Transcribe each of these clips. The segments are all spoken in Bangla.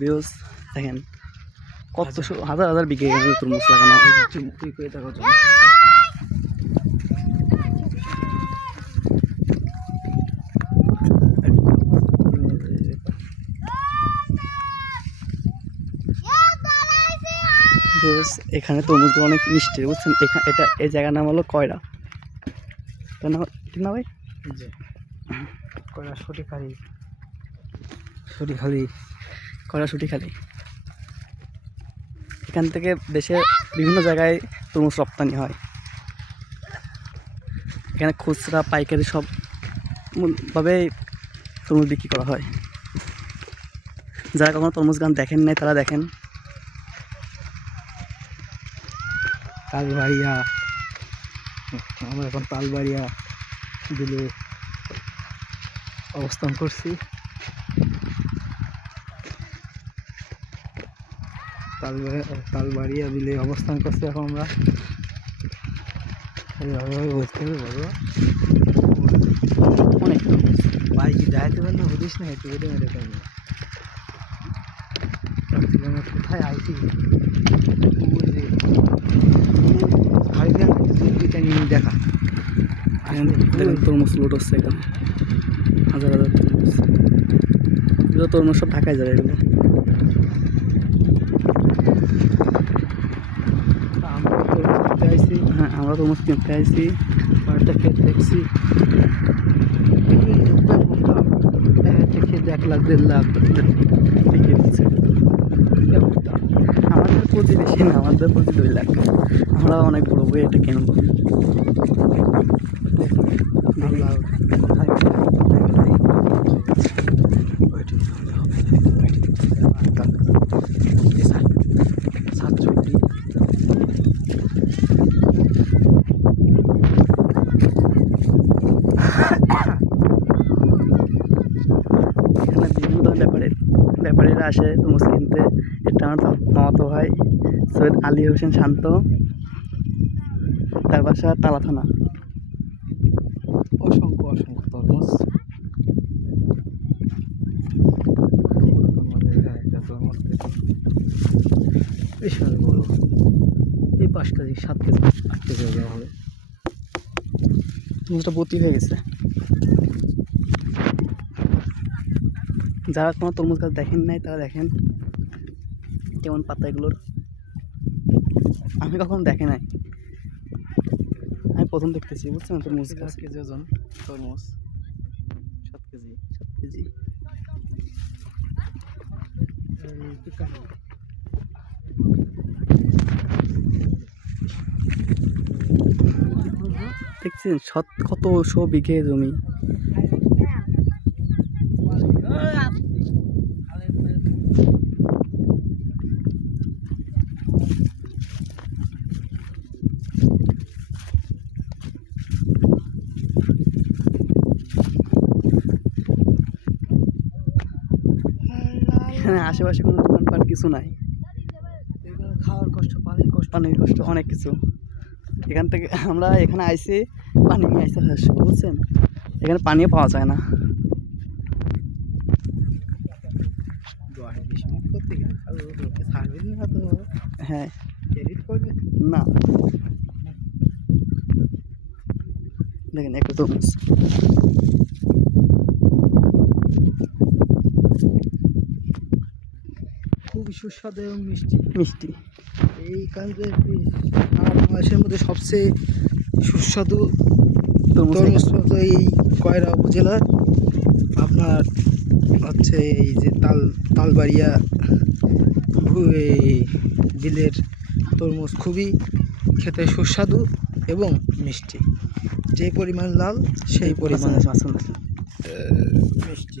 ভিউজ দেখেন কত হাজার। হাজার বিঘে তরমুজ লাগানো। এখানে তরমুজগুলো অনেক মিষ্টি বুঝছেন? এখানে এটা এই জায়গার নাম হলো কয়রা। তার নাম কি নাম ভাই? যে কয়লা সটি খালি সটি খালি। এখান থেকে দেশের বিভিন্ন জায়গায় তরমুজ রপ্তানি হয়। এখানে খুচরা, পাইকারি সব ভাবে তরমুজ বিক্রি করা হয়। যারা কখনো তরমুজ গান দেখেন নাই, তারা দেখেন। তালবাড়িয়া, আমরা এখন তালবাড়িয়া বিলে অবস্থান করছি। তালবাড়িয়া তালবাড়িয়া বিলে অবস্থান করছি এখন আমরা। এইভাবে বুঝতে হবে বলো। অনেক যাইতে না বুঝিস না একটু বেটে মেরে পারব কোথায় আইছি? দেখা দেখেন তরমুজ হচ্ছে এখানে। হাজার হাজার তরমুজ। এগুলো তরমুজ সব ঢাকায় যাবে এগুলো আমরা তো ঘুরতে আইছি হ্যাঁ আমরা তো মুসলিম, খাইছি খেয়ে দেখছি। এক লাখ, দেড় লাখ বিক্রি হচ্ছে আমাদের প্রতি বেশি না, আমাদের প্রতি দুই লাখ। আমরা অনেক বড় বই এটা কিনবো আমরা কোথায় সাতষট্টি এখানে বিভিন্ন ধরনের ব্যাপারে আসে তরমুজ কিনতে এটা আমার মামাতো ভাই, সৈয়দ আলী হোসেন শান্ত। তার বাসা তালা থানা। অসংখ্য অসংখ্য তরমুজ। বিশাল বড়। এই পাঁচ কেজি, সাত কেজি, আট কেজি হবে তরমুজটা বতি হয়ে গেছে। যারা কোনো তরমুজ গাছ দেখেন নাই তারা দেখেন কেমন পাতা এগুলোর। আমি কখনো দেখে নাই। আমি প্রথম দেখতেছি বুঝছেন তরমুজ গাছ। কেজি ওজন তরমুজ। সাত কেজি। সাত কেজি। এই দেখছেন শত কত শো বিঘে জমি? এখানে আশেপাশে কোনো দোকানপাট কিছু নাই। এখানে খাওয়ার কষ্ট পানির কষ্ট। পানির কষ্ট অনেক কিছু। এখান থেকে আমরা এখানে আইসি পানি নিয়ে আইসি হাসছি বুঝছেন? এখানে পানিও পাওয়া যায় না। হ্যাঁ। না। দেখেন একটা তরমুজ খুবই সুস্বাদু এবং মিষ্টি। মিষ্টি। এই কারণে বাংলাদেশের মধ্যে সবচেয়ে সুস্বাদু তরমুজ এই কয়রা উপজেলার আপনার হচ্ছে এই যে তাল তালবাড়িয়া বিলের তরমুজ খুবই খেতে সুস্বাদু এবং মিষ্টি যে পরিমাণ লাল সেই পরিমাণ। মিষ্টি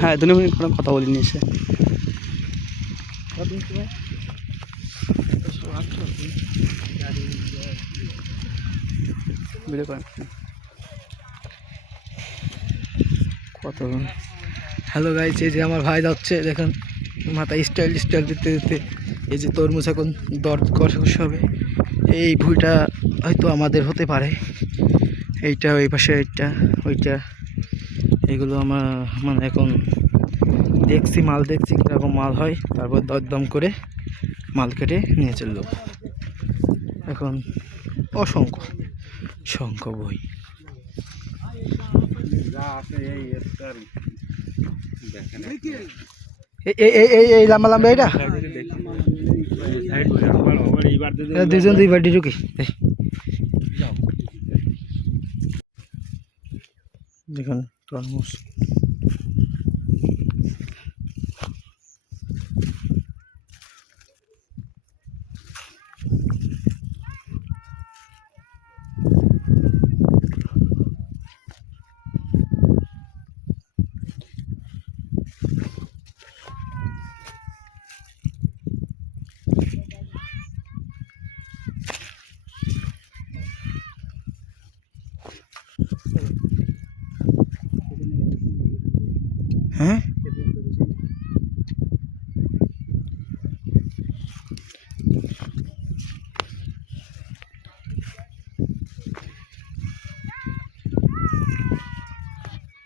হ্যাঁ কথা বলিনি সে কত হ্যালো গাইস এই যে আমার ভাই যাচ্ছে, দেখেন, মাথায় স্টাইল স্টাইল দিতে দিতে, এই যে তরমুজ এখন দর কষাকষ হবে এই ভুঁইটা হয়তো আমাদের হতে পারে। এইটা, ওই পাশে এইটা, ওইটা। এগুলো আমার মানে এখন দেখছি, মাল দেখছি, কীরকম মাল হয়। তারপর দরদম করে মাল কেটে নিয়ে চলল এখন অসংখ্য সংখ্য বই এই- এই, এই- লম্বা লম্বা এটা দুজন দুইবার ঢুকি। দেখুন তরমুজ। হ্যাঁ?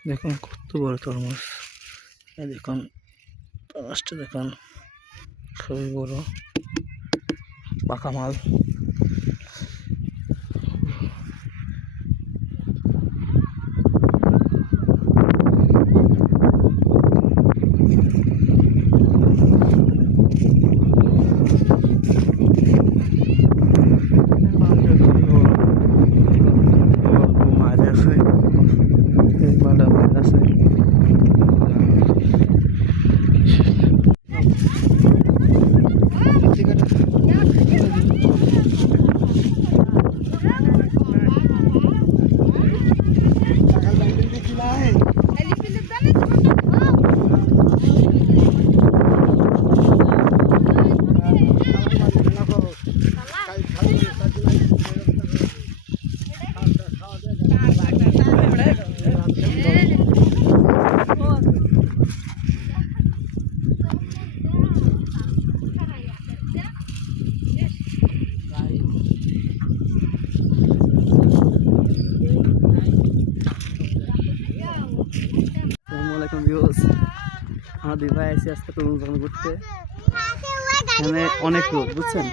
দেখুন কত বড় তরমুজ। দেখুন তরমুজটা দেখুন খুবই বড় পাকা মাল। ভিউস আমার দুই ভাই আছে আজকে তরমুজ ঘুরতে এখানে অনেক রোদ বুঝছেন?